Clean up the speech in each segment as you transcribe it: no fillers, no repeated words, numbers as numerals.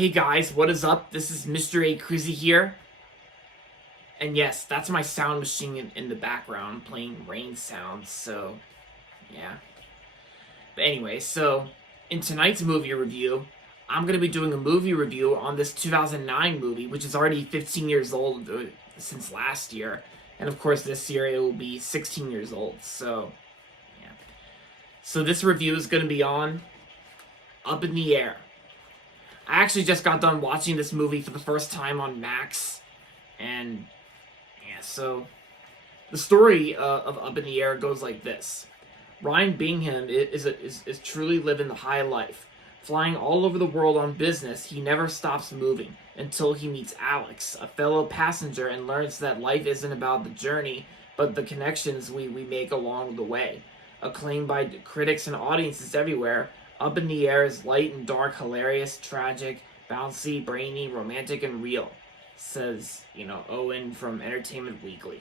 Hey guys, what is up? This is Mr. A. Cruzy here. And yes, that's my sound machine in the background playing rain sounds, so yeah. But anyway, so in tonight's movie review, I'm going to be doing a movie review on this 2009 movie, which is already 15 years old since last year. And of course, this year it will be 16 years old, so yeah. So this review is going to be on Up in the Air. I actually just got done watching this movie for the first time on Max, and yeah, so the story of Up in the Air goes like this. Ryan Bingham is truly living the high life. Flying all over the world on business, he never stops moving until he meets Alex, a fellow passenger, and learns that life isn't about the journey, but the connections we make along the way. Acclaimed by critics and audiences everywhere, Up in the Air is light and dark, hilarious, tragic, bouncy, brainy, romantic, and real, says, Owen from Entertainment Weekly.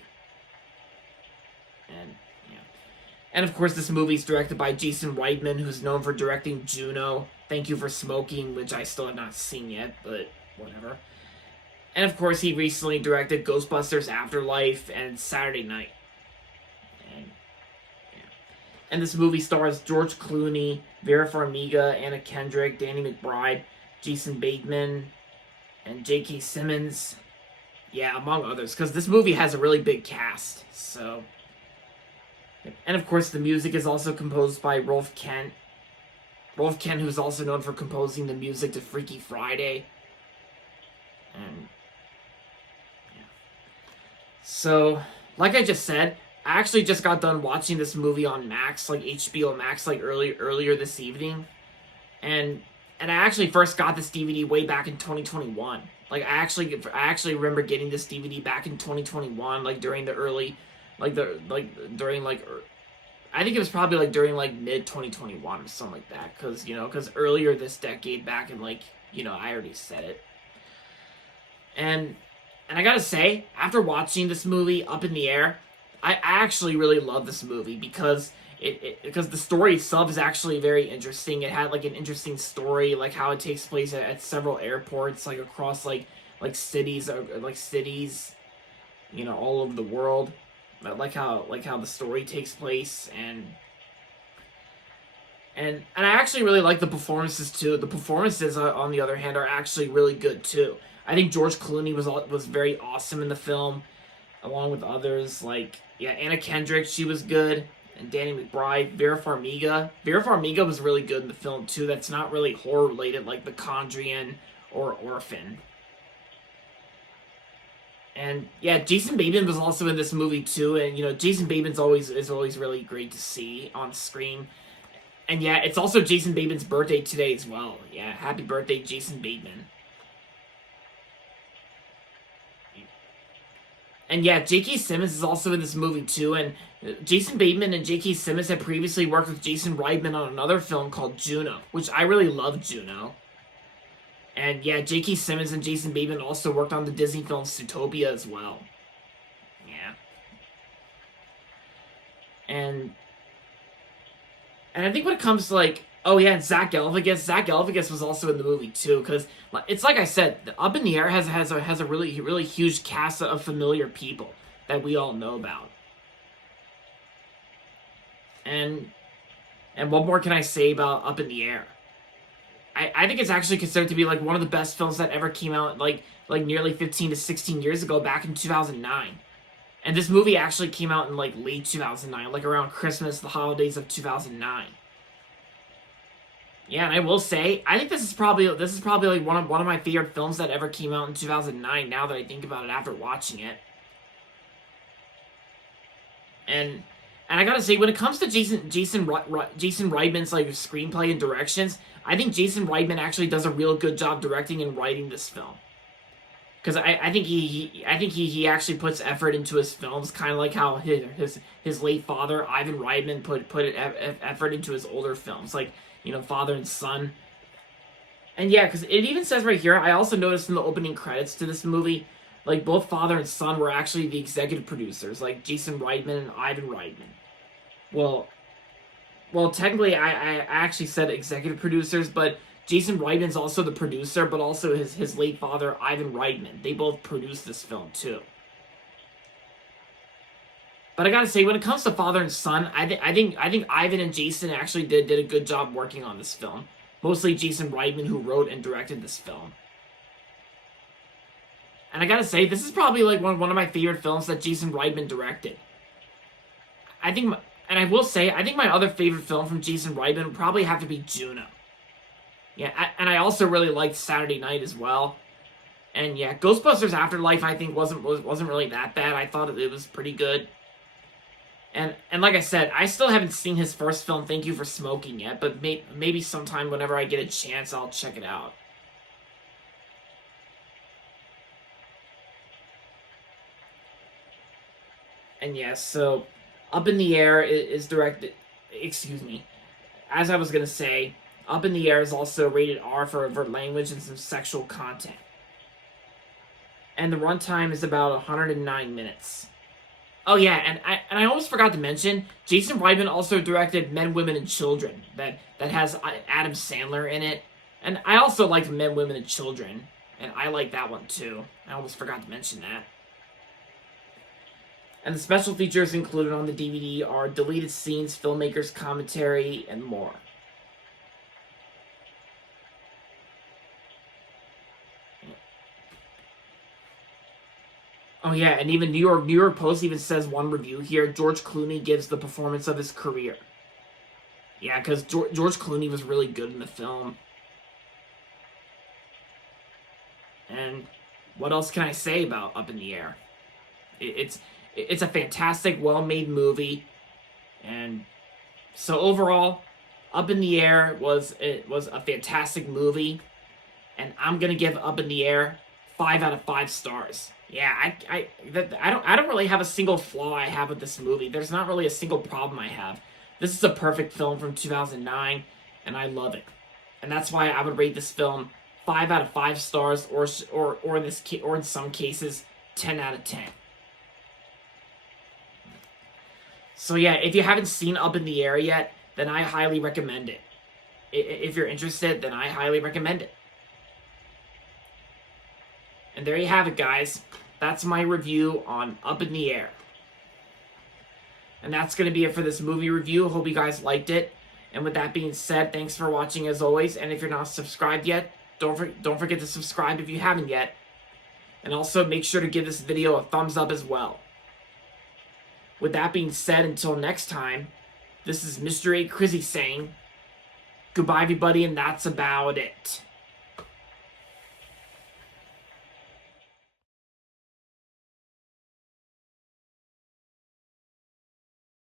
And, yeah. And of course, this movie is directed by Jason Reitman, who's known for directing Juno, Thank You for Smoking, which I still have not seen yet, but whatever. And of course, he recently directed Ghostbusters Afterlife and Saturday Night. And this movie stars George Clooney, Vera Farmiga, Anna Kendrick, Danny McBride, Jason Bateman, and J.K. Simmons. Yeah, among others, because this movie has a really big cast, so... And of course, the music is also composed by Rolf Kent. Rolf Kent, who's also known for composing the music to Freaky Friday. And... yeah. So, like I just said, I actually just got done watching this movie on Max, like HBO Max, like earlier this evening, and I actually first got this DVD way back in 2021. Like I actually remember getting this DVD back in 2021, like during the early, I think it was probably like during like mid 2021 or something like that, because earlier this decade, back in I already said it, and I gotta say, after watching this movie Up in the Air, I actually really love this movie because because the story itself is actually very interesting. It had like an interesting story, like how it takes place at several airports, like across like cities, all over the world. I like how the story takes place, and I actually really like the performances too. The performances, on the other hand, are actually really good too. I think George Clooney was very awesome in the film, along with others Anna Kendrick, she was good, and Danny McBride, Vera Farmiga. Vera Farmiga was really good in the film too. That's not really horror related like The Conjuring or Orphan. And yeah, Jason Bateman was also in this movie too, and Jason Bateman's always really great to see on screen. And yeah, it's also Jason Bateman's birthday today as well. Yeah, happy birthday, Jason Bateman. And yeah, J.K. Simmons is also in this movie too, and Jason Bateman and J.K. Simmons had previously worked with Jason Reitman on another film called Juno, which I really love Juno. And yeah, J.K. Simmons and Jason Bateman also worked on the Disney film Zootopia as well. Yeah. And I think when it comes to and Zach Galifianakis was also in the movie too, because it's like I said, Up in the Air has a really huge cast of familiar people that we all know about. And what more can I say about Up in the Air? I think it's actually considered to be one of the best films that ever came out like nearly 15 to 16 years ago, back in 2009. And this movie actually came out in late 2009, around Christmas, the holidays of 2009. Yeah, and I will say, I think this is probably one of my favorite films that ever came out in 2009. Now that I think about it after watching it, and I gotta say, when it comes to Jason Reitman's screenplay and directions, I think Jason Reitman actually does a real good job directing and writing this film. Because I think he actually puts effort into his films, kind of like how his late father Ivan Reitman put effort into his older films, Father and Son. And yeah, because it even says right here, I also noticed in the opening credits to this movie, both Father and Son were actually the executive producers, Jason Reitman and Ivan Reitman. Well, technically, I actually said executive producers, but Jason Reitman's also the producer, but also his late father, Ivan Reitman. They both produced this film, too. But I gotta say, when it comes to father and son, I think Ivan and Jason actually did a good job working on this film. Mostly Jason Reitman, who wrote and directed this film. And I gotta say, this is probably like one of my favorite films that Jason Reitman directed. I think, and I will say, I think my other favorite film from Jason Reitman would probably have to be Juno. Yeah, and I also really liked Saturday Night as well. And yeah, Ghostbusters Afterlife I think wasn't really that bad. I thought it was pretty good. And like I said, I still haven't seen his first film, Thank You for Smoking, yet, but maybe sometime whenever I get a chance, I'll check it out. And yes, so Up in the Air is directed. Excuse me. As I was gonna say, Up in the Air is also rated R for overt language and some sexual content. And the runtime is about 109 minutes. Oh yeah, and I almost forgot to mention, Jason Reitman also directed Men, Women, and Children that has Adam Sandler in it. And I also liked Men, Women, and Children, and I like that one too. I almost forgot to mention that. And the special features included on the DVD are deleted scenes, filmmakers' commentary, and more. Oh yeah, and even New York Post even says one review here, George Clooney gives the performance of his career. Yeah, because George Clooney was really good in the film. And what else can I say about Up in the Air? It's a fantastic, well-made movie. And so overall, Up in the Air was a fantastic movie. And I'm going to give Up in the Air 5 out of 5 stars. Yeah, I don't really have a single flaw I have with this movie. There's not really a single problem I have. This is a perfect film from 2009, and I love it. And that's why I would rate this film 5 out of 5 stars, or in some cases 10 out of 10. So yeah, if you haven't seen Up in the Air yet, then I highly recommend it. If you're interested, then I highly recommend it. And there you have it, guys. That's my review on Up in the Air. And that's going to be it for this movie review. Hope you guys liked it. And with that being said, thanks for watching as always. And if you're not subscribed yet, don't forget to subscribe if you haven't yet. And also make sure to give this video a thumbs up as well. With that being said, until next time, this is Mr. A. Crizzy saying, goodbye everybody, and that's about it.